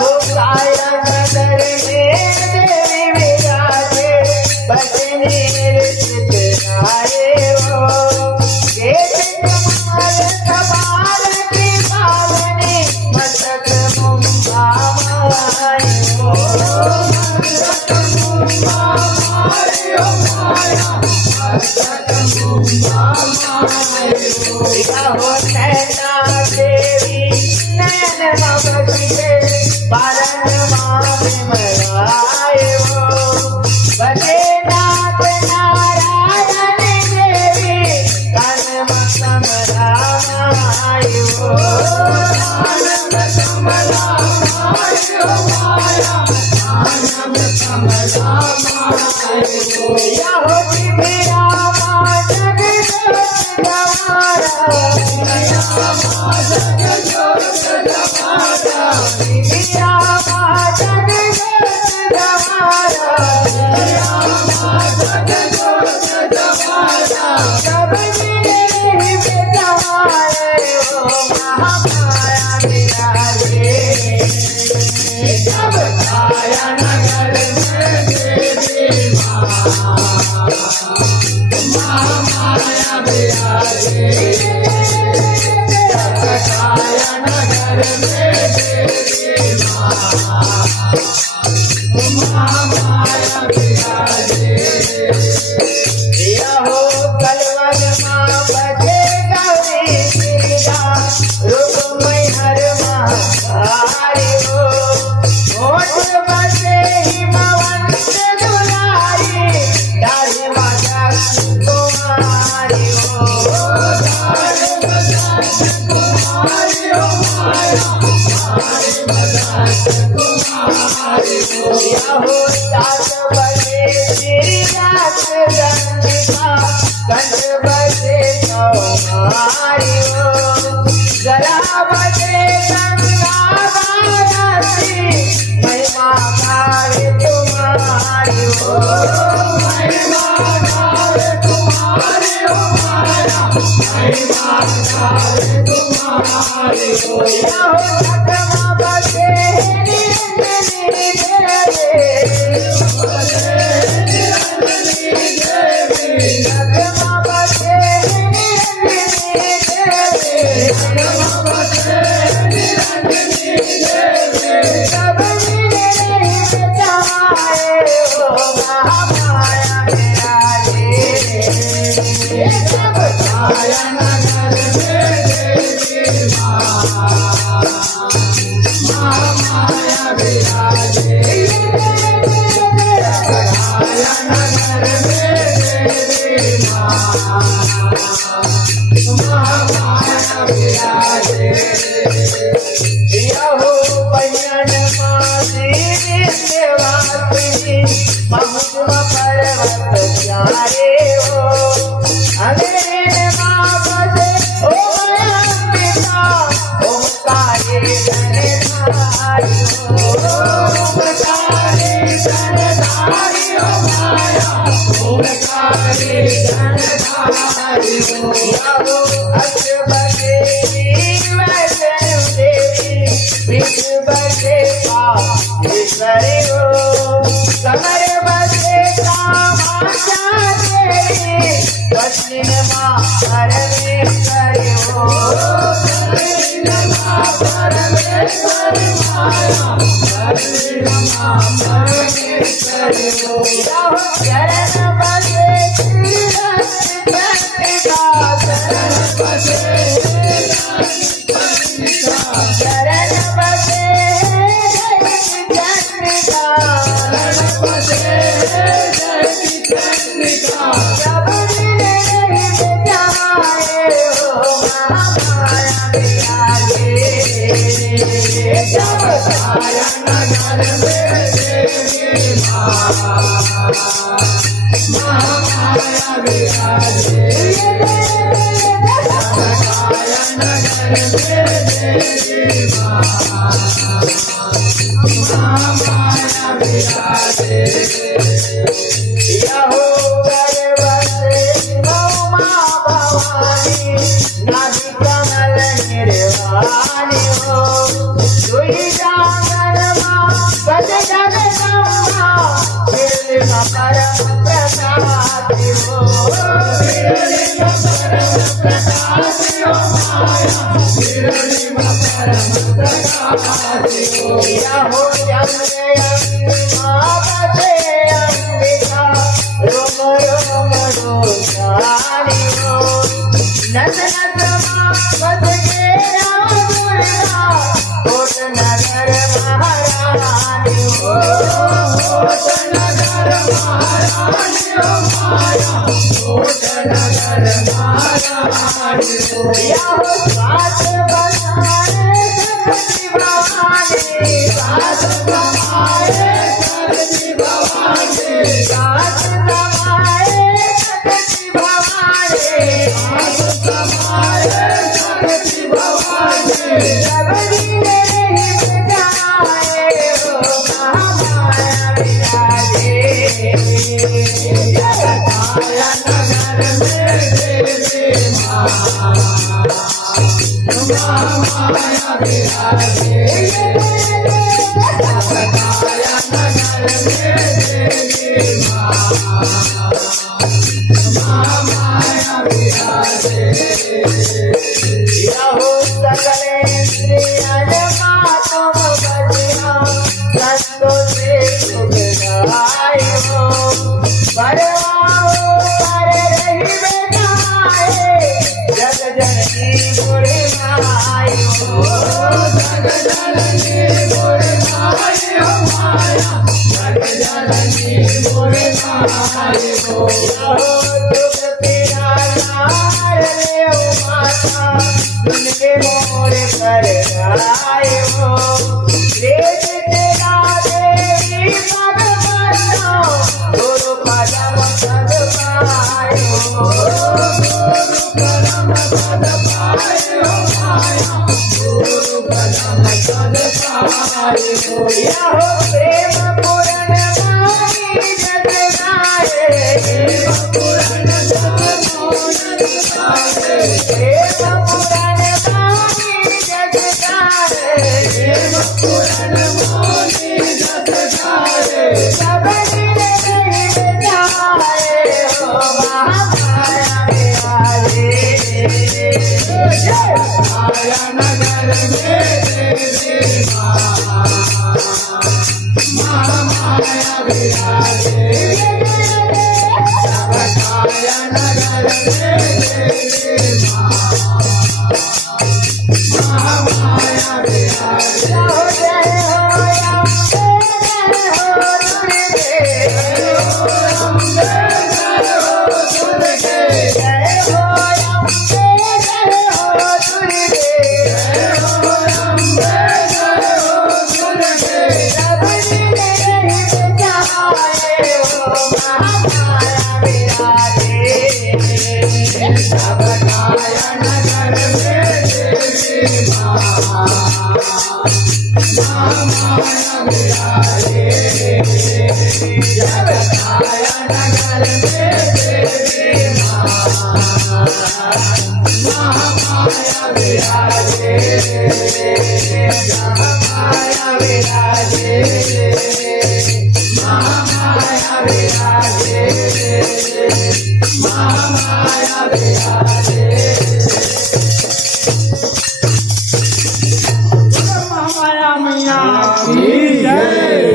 हो काया नगर में देवी विराजे बसने चितराए हो गेट कमाल कबार की पावनी मस्तक मुंबा माए हो मस्तक मुंबा माए हो माया मस्तक मुंबा माए हो या हो नैना देवी नैन बगले बारन मामे मराए हो बजे नाथ नारायण देवी कानम समरामाए हो कानम समरामाए हो माया कानम समरामाए हो या हो विरामा जगदोष गवारा विरामा जगदोष गवारा विरामा जगदोष गवारा विरामा जगदोष गवारा सब मेरे बेचारे हो महामाया विराजे जब काया नगर में देवी महामाया विराजे जब काया नगर में देवी महामाया विराजे यहो कलवद माँ बजे गौरी गिरिजा रूप मैहर महारी हो होठ बसे हिमवंत दुलारी दाढ़ी माता कुमारी हो दाढ़ी माता कुमारी हो माया दाढ़ी माता कुमारी हो यहो सात बजे गिरिराज गंधिका कंठ बजे कौमारी हो गला बजे गंगा भारती महिमा गावे तुम्हारी हो महिमा गावे तुम्हारी हो माया महिमा गावे तुम्हारी हो यहो नगमा बजे निरंजनी देवी नगमा बजे निरंजनी देवी नगमा बजे निरंजनी देवी सब मेरे बेचारे हो महामाया विराजे जब काया नगर में देवी महामाया विराजे जब काया नगर में देवी महामाया विराजे यहो पयन मासी विश्ववासिनी महुम पर्वत प्यारे हो अग्रेण माँ बजे ओम अंबिका ओंकारे धनधारी हो ओंकारे धनधारी हो माया ओंकारे धनधारी हो यहो अष्ट बजे वैष्णो देवी विष बजे पाश्वरी हो कमर बजे कामाख्या देवी दक्षिण माँ परमेश्वरी हो दक्षिण माँ परमेश्वरी माया दक्षिण माँ परमेश्वरी हो यहो चरण बजे चंडिका चरण बजे चरण बजे चंडिका चरण बजे चंडिका सब मेरे बेचारे हो महामाया विराजे जब काया नगर में देवी महामाया विराजे काया नगर में देवी महामाया विराजे यहो गर्भवती गौमा भवानी नाभि कमल निर्वाणी हो दुई जांगन प्रकाशि हो शिरोलिंग परम प्रकाशि हो माया शिरोलिंग परम प्रकाशि हो हो जमने मावते अंबिका रोम रोम रोजानी हो नस नस मावत के दुर्गा कोट नगर महारानी हो कोट नगर महारानी हो माया कोट नगर महारानी हो हो सात बनाए जगती भवानी सात बनाए जगती भवानी सात बनाए जगती भवानी सात बनाए जगती भवानी सबरी नहीं बजाए हो महामाया विराजे जगताया नगर में देवी माँ महामाया विराजे जगताया नगर में देवी माँ महामाया विराजे हो सकलेन्द्रियन मातुम बजिया संतो से सुखदाय हो परवाओ पर रही बेटाए जग जननी गुरु माय हो जग जननी गुरु माय हो माया जग जननी गुरु माय हो दुख पीड़ा नार ले माता उनके मोर कर आए हो देश तेरा देवी भगवाना गुरु पदम पद पाए हो गुरु पदम पद पाए हो माया गुरु पदम पद पाए हो हो प्रेम पूर्ण मानी जग गाए प्रेम पूर्ण जग मोन गाए प्रेम पूर्ण मानी जग गाए प्रेम पूर्ण मोनी जग गाए सबरी नहीं बजाए हो महामाया विराजे माया नगर में देवी माँ महामाया विराजे जगताया नगर में देवी माँ महामाया विराजे हो जय हो अम्बे जय हो दुर्गे जय हो अम्बे जय हो दुर्गे जय हो अम्बे जय हो दुर्गे जय हो अम्बे जय हो दुर्गे सबरी नहीं बजाए हो महामाया विराजे जगताया नगर में देवी माँ महामाया विराजे जगताया नगर में देवी माँ महामाया विराजे महामाया विराजे महामाया विराजे महामाया विराजे महामाया मैया की जय।